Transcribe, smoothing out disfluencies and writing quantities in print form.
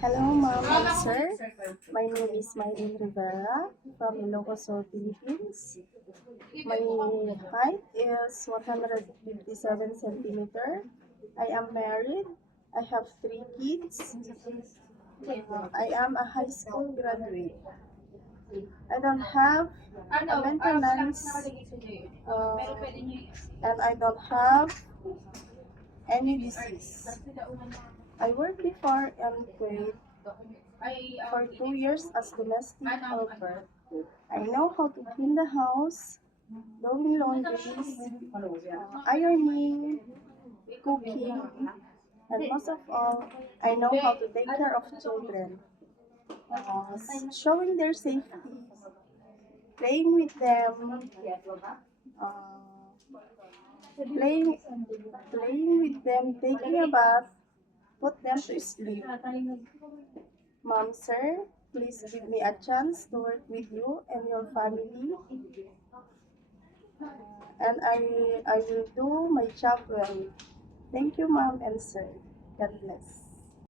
Hello, ma'am and sir. My name is Mylene Rivera from Ilocos Sur, Philippines. My height is 157 centimeter. I am married. I have 3 kids. I am a high school graduate. I don't have a maintenance, uh, and I don't have any disease. I worked before in Kuwait for 2 years as domestic helper. I know how to clean the house, doing laundries, ironing, cooking, and most of all, I know how to take care of children, showing their safety, playing with them, uh, playing with them, taking a bath, put them to sleep. Mom, sir, please give me a chance to work with you and your family, and I will do my job well. Thank you, mom and sir. God bless.